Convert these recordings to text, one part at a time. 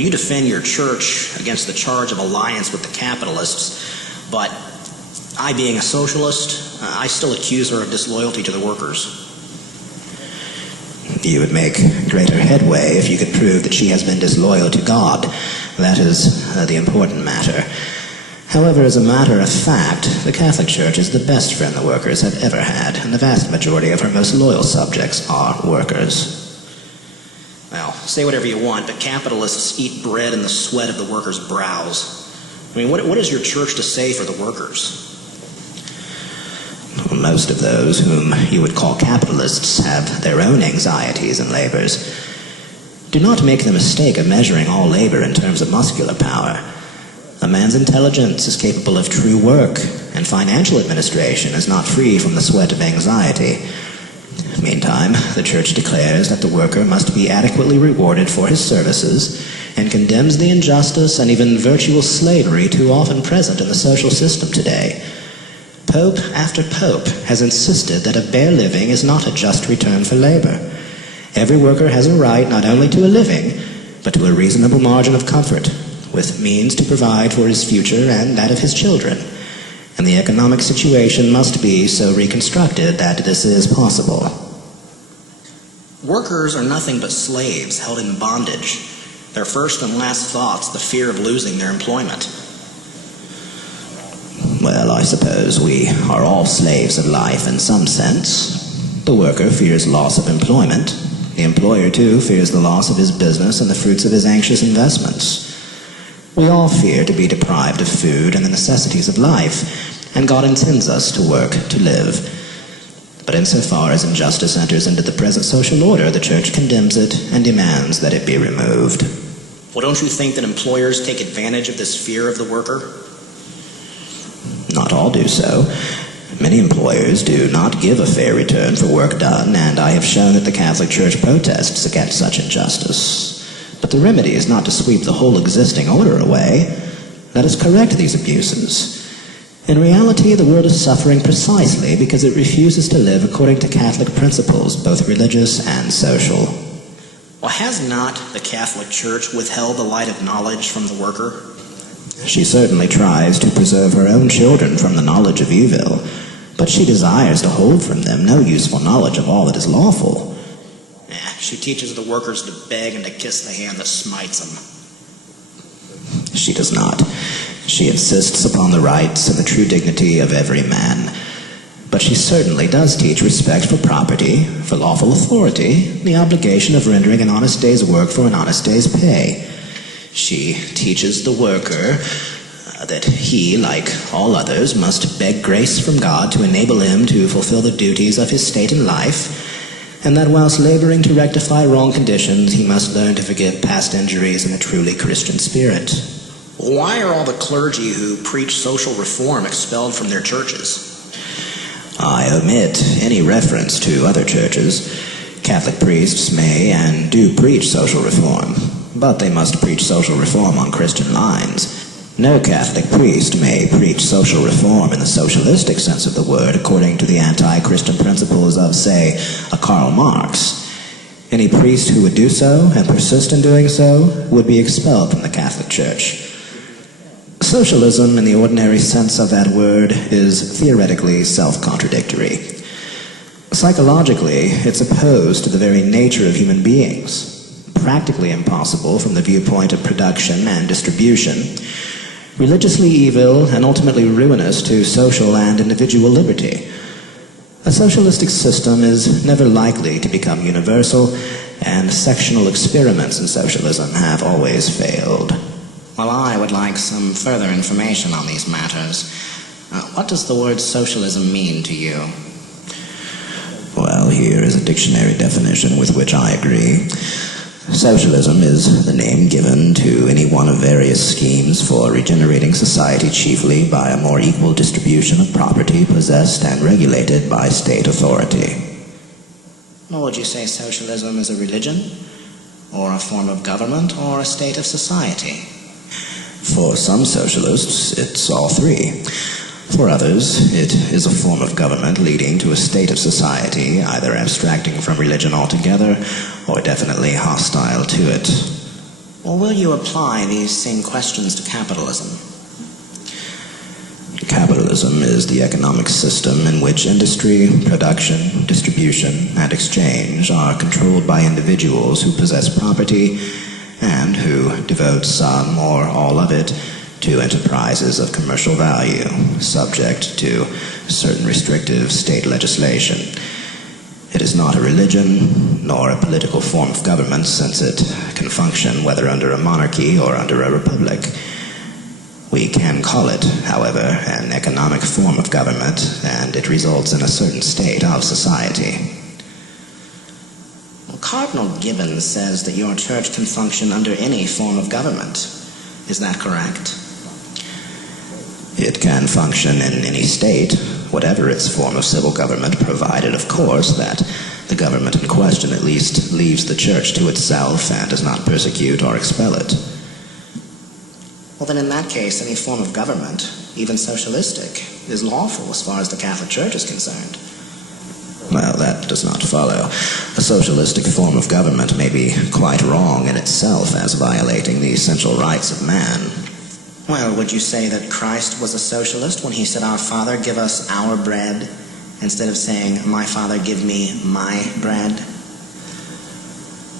Well, you defend your church against the charge of alliance with the capitalists, but I, being a socialist, I still accuse her of disloyalty to the workers. You would make greater headway if you could prove that she has been disloyal to God. That is the important matter. However, as a matter of fact, the Catholic Church is the best friend the workers have ever had, and the vast majority of her most loyal subjects are workers. Well, say whatever you want, but capitalists eat bread in the sweat of the workers' brows. I mean, what is your church to say for the workers? Most of those whom you would call capitalists have their own anxieties and labors. Do not make the mistake of measuring all labor in terms of muscular power. A man's intelligence is capable of true work, and financial administration is not free from the sweat of anxiety. Meantime, the Church declares that the worker must be adequately rewarded for his services, and condemns the injustice and even virtual slavery too often present in the social system today. Pope after pope has insisted that a bare living is not a just return for labor. Every worker has a right not only to a living, but to a reasonable margin of comfort, with means to provide for his future and that of his children. And the economic situation must be so reconstructed that this is possible. Workers are nothing but slaves held in bondage. Their first and last thoughts, the fear of losing their employment. Well, I suppose we are all slaves of life in some sense. The worker fears loss of employment. The employer, too, fears the loss of his business and the fruits of his anxious investments. We all fear to be deprived of food and the necessities of life, and God intends us to work to live. But insofar as injustice enters into the present social order, the Church condemns it and demands that it be removed. Well, don't you think that employers take advantage of this fear of the worker? Not all do so. Many employers do not give a fair return for work done, and I have shown that the Catholic Church protests against such injustice. But the remedy is not to sweep the whole existing order away. Let us correct these abuses. In reality, the world is suffering precisely because it refuses to live according to Catholic principles, both religious and social. Well, has not the Catholic Church withheld the light of knowledge from the worker? She certainly tries to preserve her own children from the knowledge of evil, but she desires to hold from them no useful knowledge of all that is lawful. She teaches the workers to beg and to kiss the hand that smites them. She does not. She insists upon the rights and the true dignity of every man. But she certainly does teach respect for property, for lawful authority, the obligation of rendering an honest day's work for an honest day's pay. She teaches the worker that he, like all others, must beg grace from God to enable him to fulfill the duties of his state in life, and that whilst laboring to rectify wrong conditions, he must learn to forgive past injuries in a truly Christian spirit. Why are all the clergy who preach social reform expelled from their churches? I omit any reference to other churches. Catholic priests may and do preach social reform, but they must preach social reform on Christian lines. No Catholic priest may preach social reform in the socialistic sense of the word according to the anti-Christian principles of, say, a Karl Marx. Any priest who would do so and persist in doing so would be expelled from the Catholic Church. Socialism, in the ordinary sense of that word, is theoretically self-contradictory. Psychologically, it's opposed to the very nature of human beings, practically impossible from the viewpoint of production and distribution, religiously evil and ultimately ruinous to social and individual liberty. A socialistic system is never likely to become universal, and sectional experiments in socialism have always failed. Well, I would like some further information on these matters. What does the word socialism mean to you? Well, here is a dictionary definition with which I agree. Socialism is the name given to any one of various schemes for regenerating society chiefly by a more equal distribution of property possessed and regulated by state authority. Well, would you say socialism is a religion, or a form of government, or a state of society? For some socialists, it's all three. For others, it is a form of government leading to a state of society, either abstracting from religion altogether or definitely hostile to it. Or will you apply these same questions to capitalism? Capitalism is the economic system in which industry, production, distribution, and exchange are controlled by individuals who possess property and who devote some or all of it to enterprises of commercial value, subject to certain restrictive state legislation. It is not a religion, nor a political form of government, since it can function whether under a monarchy or under a republic. We can call it, however, an economic form of government, and it results in a certain state of society. Well, Cardinal Gibbons says that your church can function under any form of government. Is that correct? It can function in any state, whatever its form of civil government, provided, of course, that the government in question at least leaves the church to itself and does not persecute or expel it. Well, then in that case, any form of government, even socialistic, is lawful as far as the Catholic Church is concerned. Well, that does not follow. A socialistic form of government may be quite wrong in itself as violating the essential rights of man. Well, would you say that Christ was a socialist when he said, "Our Father, give us our bread," instead of saying, "My Father, give me my bread"?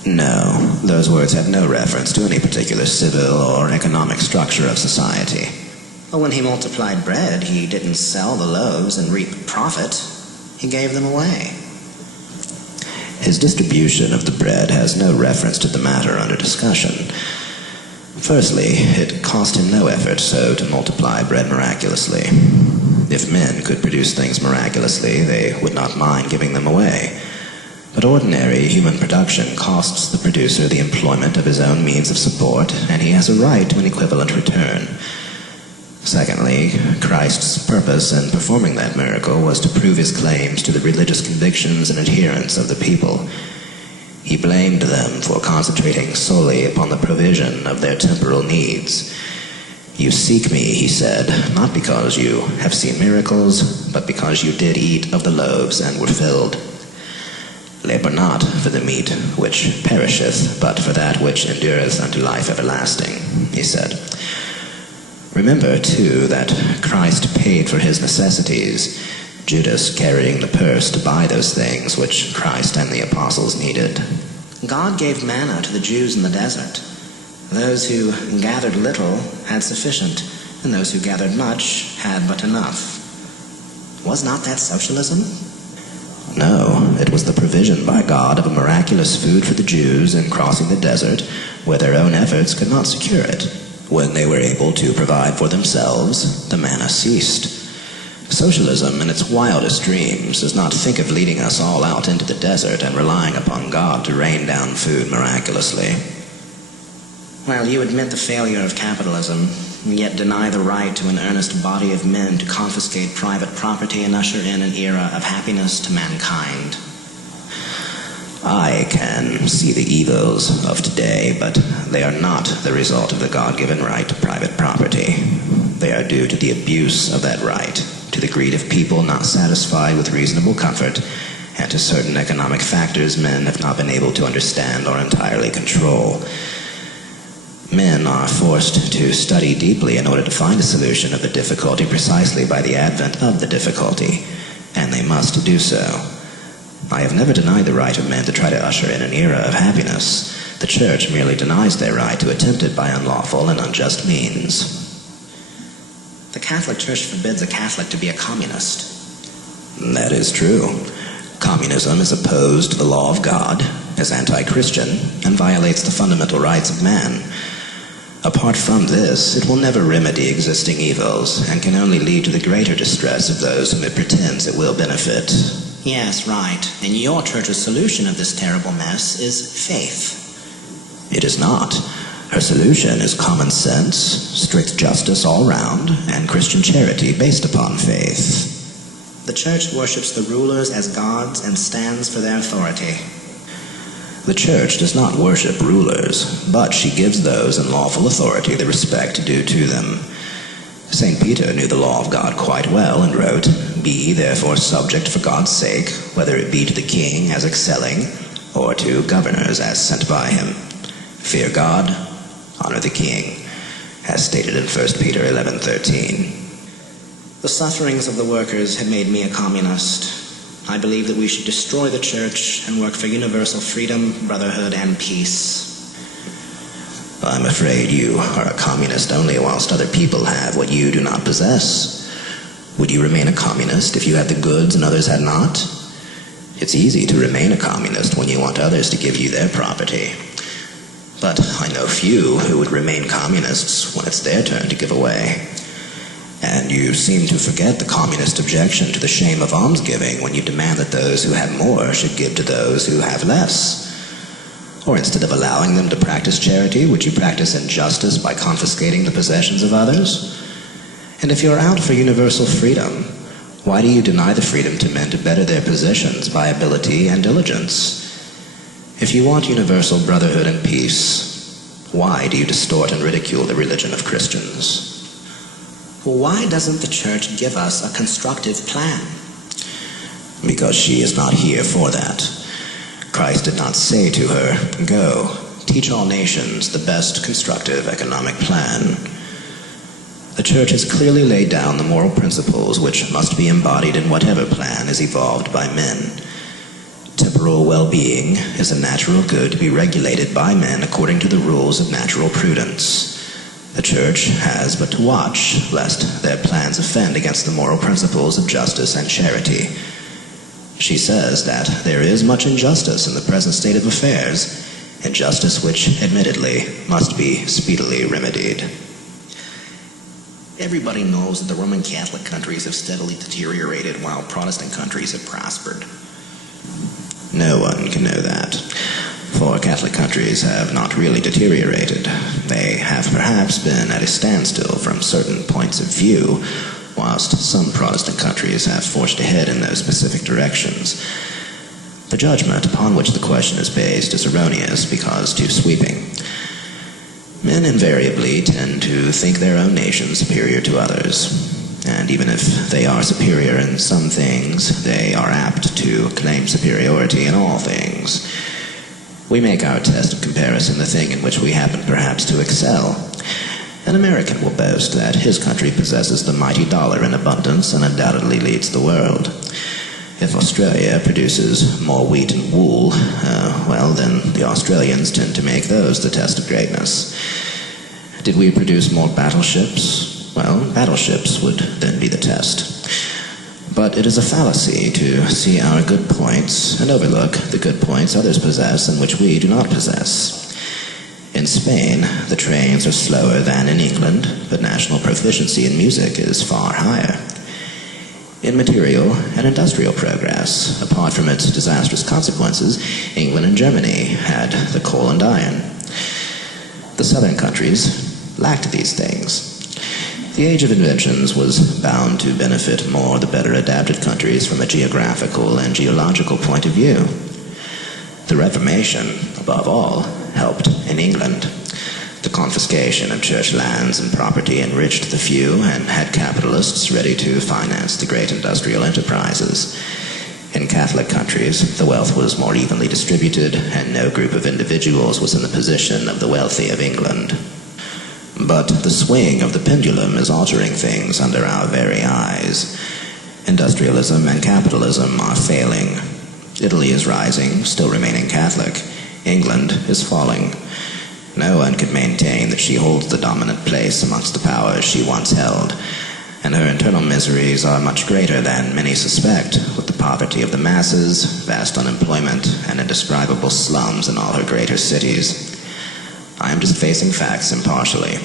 No, those words have no reference to any particular civil or economic structure of society. Well, when he multiplied bread, he didn't sell the loaves and reap profit. He gave them away. His distribution of the bread has no reference to the matter under discussion. Firstly, it cost him no effort so to multiply bread miraculously. If men could produce things miraculously, they would not mind giving them away. But ordinary human production costs the producer the employment of his own means of support, and he has a right to an equivalent return. Secondly, Christ's purpose in performing that miracle was to prove his claims to the religious convictions and adherents of the people. He blamed them for concentrating solely upon the provision of their temporal needs. "You seek me," he said, "not because you have seen miracles, but because you did eat of the loaves and were filled. Labor not for the meat which perisheth, but for that which endureth unto life everlasting," he said. Remember, too, that Christ paid for his necessities, Judas carrying the purse to buy those things which Christ and the apostles needed. God gave manna to the Jews in the desert. Those who gathered little had sufficient, and those who gathered much had but enough. Was not that socialism? No, it was the provision by God of a miraculous food for the Jews in crossing the desert, where their own efforts could not secure it. When they were able to provide for themselves, the manna ceased. Socialism, in its wildest dreams, does not think of leading us all out into the desert and relying upon God to rain down food miraculously. Well, you admit the failure of capitalism, yet deny the right to an earnest body of men to confiscate private property and usher in an era of happiness to mankind. I can see the evils of today, but they are not the result of the God-given right to private property. They are due to the abuse of that right, to the greed of people not satisfied with reasonable comfort, and to certain economic factors men have not been able to understand or entirely control. Men are forced to study deeply in order to find a solution of the difficulty precisely by the advent of the difficulty, and they must do so. I have never denied the right of men to try to usher in an era of happiness. The Church merely denies their right to attempt it by unlawful and unjust means. The Catholic Church forbids a Catholic to be a communist. That is true. Communism is opposed to the law of God, is anti-Christian, and violates the fundamental rights of man. Apart from this, it will never remedy existing evils, and can only lead to the greater distress of those whom it pretends it will benefit. Yes, right. And your church's solution of this terrible mess is faith. It is not. Her solution is common sense, strict justice all round, and Christian charity based upon faith. The Church worships the rulers as gods and stands for their authority. The Church does not worship rulers, but she gives those in lawful authority the respect due to them. St. Peter knew the law of God quite well and wrote, "Be ye therefore subject for God's sake, whether it be to the king as excelling, or to governors as sent by him. Fear God, honor the king, as stated in 1 Peter 11:13. The sufferings of the workers had made me a communist. I believe that we should destroy the church and work for universal freedom, brotherhood, and peace. I'm afraid you are a communist only whilst other people have what you do not possess. Would you remain a communist if you had the goods and others had not? It's easy to remain a communist when you want others to give you their property. But I know few who would remain communists when it's their turn to give away. And you seem to forget the communist objection to the shame of almsgiving when you demand that those who have more should give to those who have less. Or instead of allowing them to practice charity, would you practice injustice by confiscating the possessions of others? And if you're out for universal freedom, why do you deny the freedom to men to better their positions by ability and diligence? If you want universal brotherhood and peace, why do you distort and ridicule the religion of Christians? Well, why doesn't the church give us a constructive plan? Because she is not here for that. Christ did not say to her, "Go, teach all nations the best constructive economic plan." The church has clearly laid down the moral principles which must be embodied in whatever plan is evolved by men. Temporal well-being is a natural good to be regulated by men according to the rules of natural prudence. The church has but to watch lest their plans offend against the moral principles of justice and charity. She says that there is much injustice in the present state of affairs, injustice which, admittedly, must be speedily remedied. Everybody knows that the Roman Catholic countries have steadily deteriorated while Protestant countries have prospered. No one can know that, for Catholic countries have not really deteriorated. They have perhaps been at a standstill from certain points of view, whilst some Protestant countries have forged ahead in those specific directions. The judgment upon which the question is based is erroneous because too sweeping. Men invariably tend to think their own nation superior to others, and even if they are superior in some things, they are apt to claim superiority in all things. We make our test of comparison the thing in which we happen perhaps to excel. An American will boast that his country possesses the mighty dollar in abundance and undoubtedly leads the world. If Australia produces more wheat and wool, then the Australians tend to make those the test of greatness. Did we produce more battleships? Well, battleships would then be the test. But it is a fallacy to see our good points and overlook the good points others possess and which we do not possess. In Spain, the trains are slower than in England, but national proficiency in music is far higher. In material and industrial progress, apart from its disastrous consequences, England and Germany had the coal and iron. The southern countries lacked these things. The age of inventions was bound to benefit more the better adapted countries from a geographical and geological point of view. The Reformation, above all, helped in England. The confiscation of church lands and property enriched the few and had capitalists ready to finance the great industrial enterprises. In Catholic countries, the wealth was more evenly distributed, and no group of individuals was in the position of the wealthy of England. But the swing of the pendulum is altering things under our very eyes. Industrialism and capitalism are failing. Italy is rising, still remaining Catholic. England is falling. No one could maintain that she holds the dominant place amongst the powers she once held, and her internal miseries are much greater than many suspect, with the poverty of the masses, vast unemployment, and indescribable slums in all her greater cities. I am just facing facts impartially.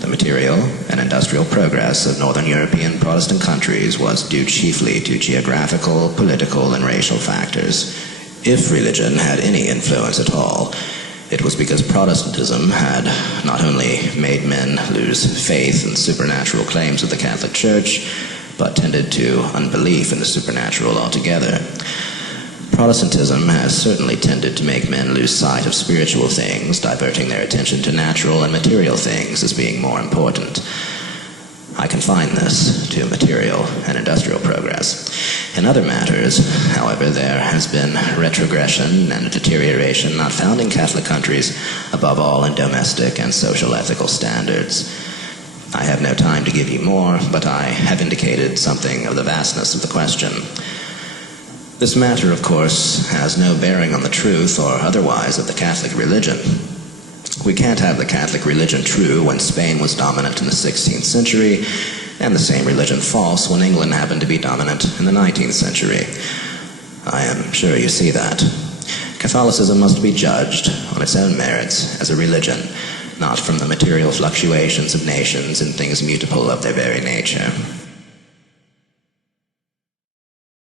The material and industrial progress of Northern European Protestant countries was due chiefly to geographical, political, and racial factors. If religion had any influence at all, it was because Protestantism had not only made men lose faith in supernatural claims of the Catholic Church, but tended to unbelief in the supernatural altogether. Protestantism has certainly tended to make men lose sight of spiritual things, diverting their attention to natural and material things as being more important. I confine this to material and industrial progress. In other matters, however, there has been retrogression and deterioration not found in Catholic countries, above all in domestic and social ethical standards. I have no time to give you more, but I have indicated something of the vastness of the question. This matter, of course, has no bearing on the truth or otherwise of the Catholic religion. We can't have the Catholic religion true when Spain was dominant in the 16th century, and the same religion false when England happened to be dominant in the 19th century. I am sure you see that. Catholicism must be judged on its own merits as a religion, not from the material fluctuations of nations and things mutable of their very nature.